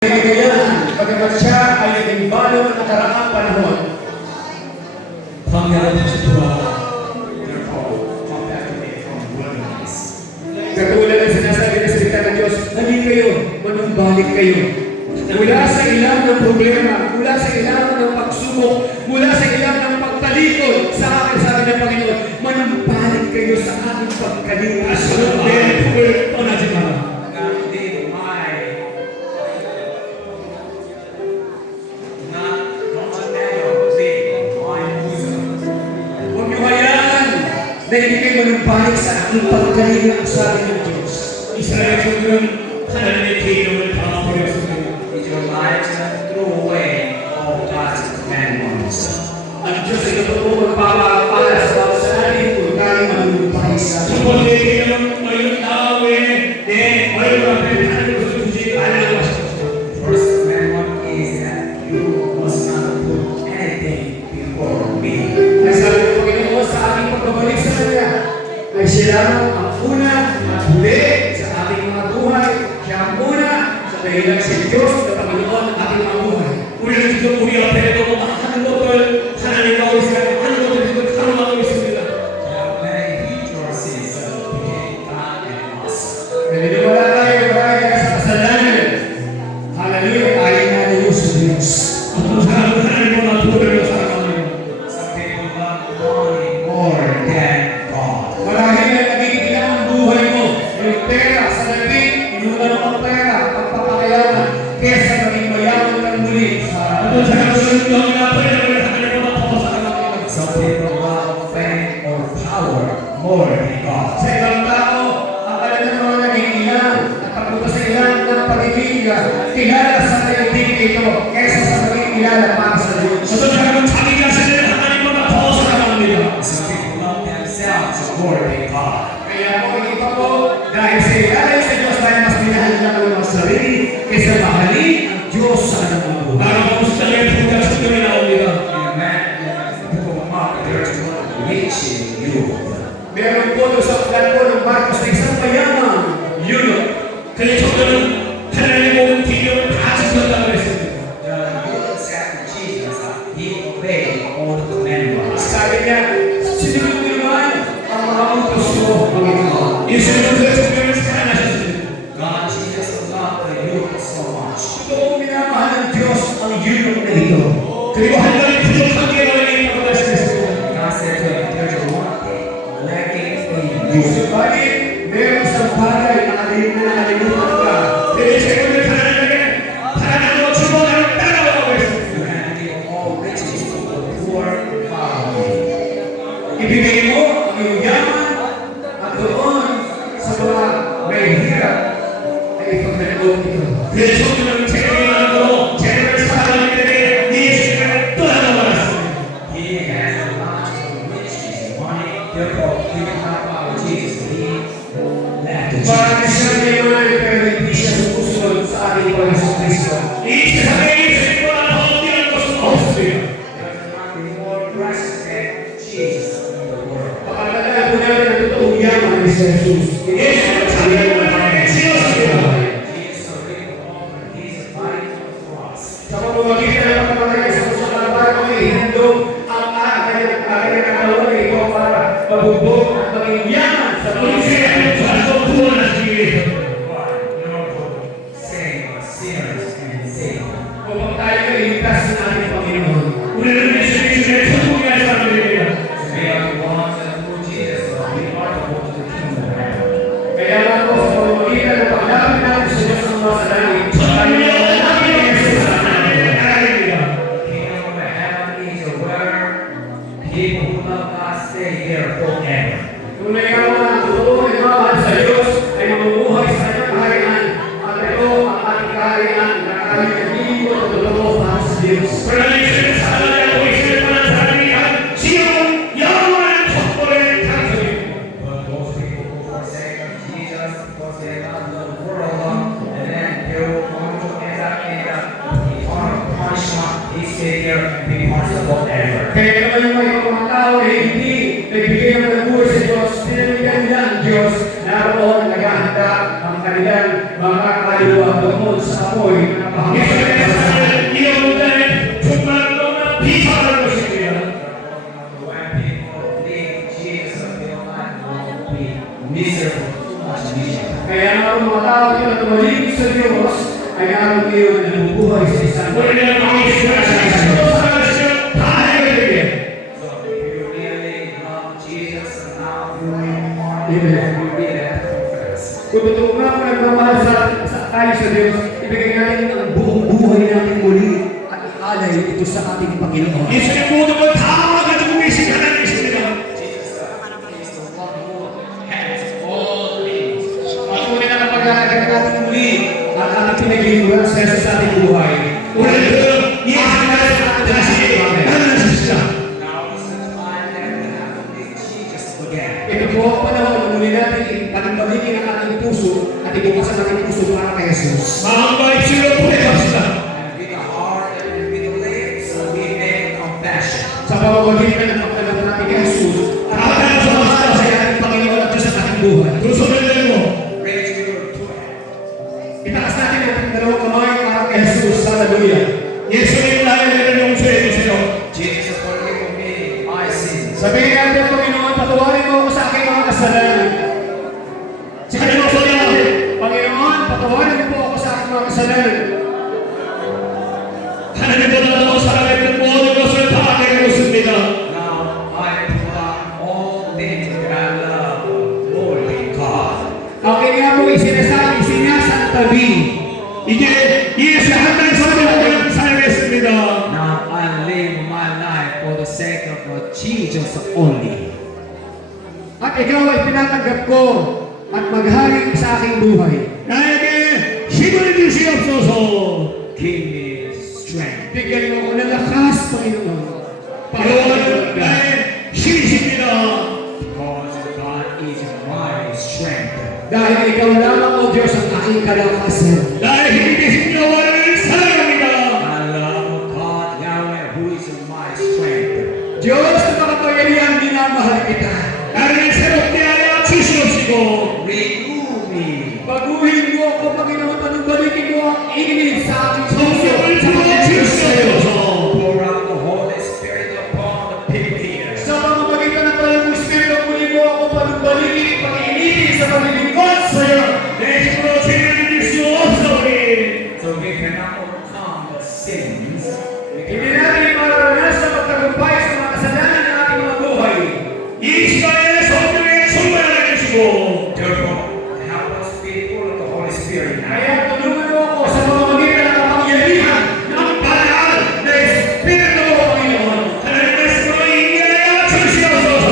kaligayahan, pagkakat siya ay naging balo ng nakaraang panahon. Panginoon sa tuwa. Katulad ng sinasabi ng salita ng Diyos, halin kayo, manumbalik kayo. Mula sa ilang ng problema, mula sa ilang ng pagsubok, mula sa ilang ng pagtalikod sa akin, sabi ng Panginoon, manumbalik kayo sa aking pagkalipas. 내 품을 떠나지 마라. Huwag niyo hayaan na hindi kayo manumbalik sa aking pagkalipas, sabi ng Diyos. 이스라엘 종들은 하나님의 계명을 다 버렸습니다. Ang Diyos ay totoo magpapakala sa bawat sa atin kung tayo manumbalik sa 첫 akin. 번째 계명은 너희는 나 외에 내 얼굴 앞에 다른 것을 두지 말라고 하셨습니다. Ay sabi ng Panginoon sa ating pagbabalik sa Kanya, ay siya lamang ang una at huli sa ating mga buhay. Siya ang una sa dahilan si Diyos na Panginoon ang ating mga buhay. 우리는 지금 우리 앞에 너무 많은 것들 하나님과 우리 생각에 많은 것들을 지금 사랑하고 있습니다. Naniniwala tayo marami tayo sa kasalanan. Hallelujah, ayaw natin yung sa Diyos. 어떤 사람은 하나님과 도를 사랑합니다. Marahil na nagiging ang buhay mo, yung pera, salamin, inuman ang pera, pagpapakayaman, kesa maging mayaman ng muli sa 어떤 사람은 영이나 권력을 하나님보다 더 사랑합니다. Sa ibang tao, ang alam ng mga naging ilang at pagpunta sa ilang ng pag-ibig, kilala sa kaibigan ito kesa sa maging kilala para sa Diyos. 어떤 사람은 자기 자신을 하나님보다 더 사랑합니다. Kaya mo, iba ko, dahil sa ilalay sa Diyos, dahil mas minahal niya ang mga sarili kesa mahalin ang Diyos sa kanyang mga buhay. 나라가 무쌍의 부자 성경에 나옵니다. Meron po doon sa ulan po ng Marcos na isang mayaman, eunuch. 그의 정도는 하나님의 모든 기념을 다 지켰다고 했습니다. Sabi niya, sinunod ko naman ang mga utos mo, Panginoon. 예수님은 그의 성경을 사랑하셨습니다. Ito minamahal ng Diyos ang eunuch na ito. 그리고 한 가지 부족한 게 너에게 있다고 말씀했습니다. Subalit, meron isang bagay na nakalimutan ka. 내 재물을 하나님에게 하나님으로 주문하러 따라오라고 했습니다. Ibigay mo ang iyong yaman at doon sa mga may hirap ay ipagdaloob ito. 그의 성경은 재물이 많고 재물을 사랑하기 때문에 네 예수님을 떠나고 말았습니다. Marami siyang yaman pero hindi siya sumusunod sa ating Panginoon Kristo. 이 세상에 예수님보다 더 뛰어난 것은 없습니다. Pakatala po natin ang totoong yaman ni Sir Jesus. 예수님은 자기의 몸을 지었습니다. Sa pamamagitan ng pagpamatay sa puso ng para kami ihandog ang kanyang katawan ay ito para mabugbog at maging yaman sa 우리 Panginoon. 세상을 다시 구원하시기 위해서 Upang tayo ay iligtas ng ating Panginoon. 우리는 예수님 중에 천국에 갈 사람들입니다. Kaya nga po sa pamamagitan ng paglapit natin sa Diyos ng mga salangit, tayo ay 하나님의 예수 하나님의 나라입니다. kung nayaman ang totoo na mahal sa Diyos ay mamumuhay sa kanyang kaharian at ito ang ating kaharian na kami naglilingkod at totoo para sa Diyos. 그러나 예수님을 사랑하고 있을 만한 사람이 한 지혜로운 영원한 척도를 당선입니다. Kaya naman yung may mga tao na hindi nagbigay ng buhay sa Diyos, pinamigyan nila ang Diyos, naroon naghahanda ang kanilang mga kaluluwa tungkol sa apoy na kapahamakan. 이 영혼의 정말 너무나 비참한 것입니다. When people leave Jesus, their life will be miserable, too much misery. Kaya nga ang mga tao na tumaligid sa Diyos ay naroon ngayon na nabubuhay sa isang 우리는 우리 신앙생활 살아가시면 다 해결되게. So if you really love Jesus and now you are in your heart, Amen. you really have to confess. Kung totoo nga po nagmamahal tayo sa Diyos, ibigay natin ang buong buhay natin muli at ialay ito sa ating Panginoon. 예수님 모든 걸 다 가지고 계신 하나님이십니다. Jesus is the one who has all things. At kung na kapag-alagay natin muli at ating pinaglingkuran sa Jesus sa ating buhay, 오늘 그 예수님을 다시 만나십시다. Now is the time that we have to meet Jesus again. ito po ang panahon na muli natin panimbalikin ang ating puso at ibukasan ang ating puso para kay Jesus. 마음과 입술로 고백합시다. And with the heart and with the lips, we make confession. Sa pamamagitan ng pagtanggap natin kay Jesus, at pagkakasama sa ating Panginoon at Diyos sa ating buhay. 두 손을 들고 Raise your two hands. Itaas natin ang ating dalawang kamay para kay Jesus. Hallelujah. 예수님 나의 죄를 용서해 주세요. Jesus, forgive me my sins. Sabihin natin, Panginoon, patawarin mo ako sa aking mga kasalanan. Sige mo sa natin, Panginoon, patawarin mo po ako sa aking mga kasalanan. 하나님보다 더 사랑했던 모든 것을 다 내려놓습니다. Now I put on all things that I love, Lord God. Aking nga po isinasabi, sinasantabi. 이제 예수 한날 선택하고 살겠습니다. Now I live my life for the sake of Jesus only. At ikaw ay pinatanggap ko at maghari sa aking buhay. 나에게 힘을 주시옵소서. Give me strength. Bigyan mo ako ng lakas, Panginoon. 여호와는 나의 힘이십니다. Because God is my strength. Dahil ikaw lamang, O Diyos, ang aking kalakasan. 나의 힘이 되신 여호와를 사랑합니다. I love God, Yahweh, who is my strength. Diyos, na makapangyarihan, minamahal kita. 나를 새롭게 하여 주시옵시고 Renew me. Baguhin mo ako, Panginoon, panumbalikin mo ang init sa aking puso. 성령을 Sa aking puso. 부어주시옵소서. Pour out the Holy Spirit upon the people here. Sa pamamagitan ng Panginoong Espiritu, muli mo ako panumbalikin, pag-iinitin sa paglilingkod sa iyo. 내 힘으로 죄를 이길 수 없사오니 So we cannot overcome the sins. Hindi natin mararanasan magtagumpay sa mga kasalanan ng ating mga buhay. 이 시간에 성령의 충만을 주시고 Therefore, help us be full of the Holy Spirit. Kaya tulungan mo ako sa pamamagitan ng kapangyarihan ng banal na Espiritu mo, Panginoon. 하나님 말씀으로 인하여 주시옵소서.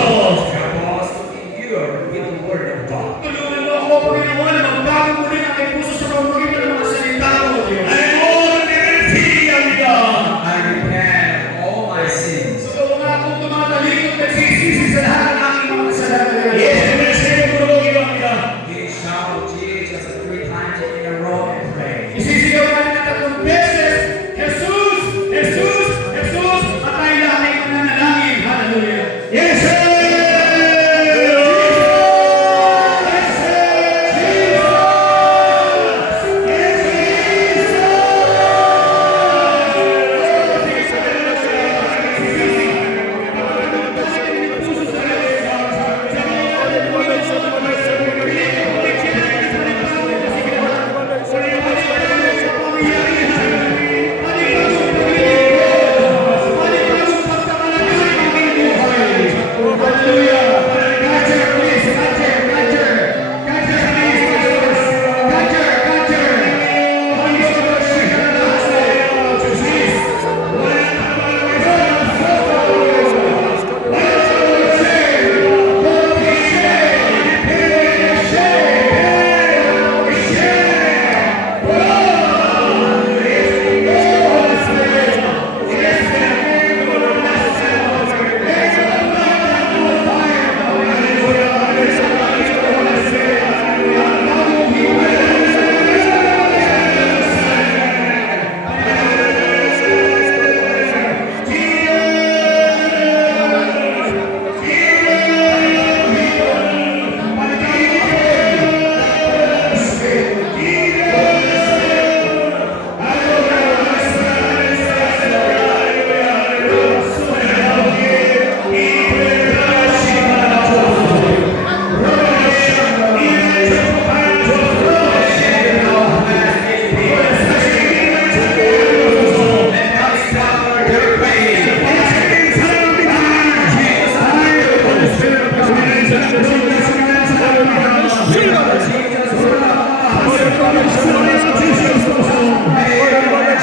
Help us to endure with the Word of God. Tulungan mo ako, Panginoon, na magbago muli ang aking puso sa pamamagitan ng mga salita mo, Diyos. 나의 모든 죄를 피합니다. I repent of all my sins. Totoo nga akong tumatalikod nagsisisi sa lahat ng aking mga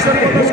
Sorry.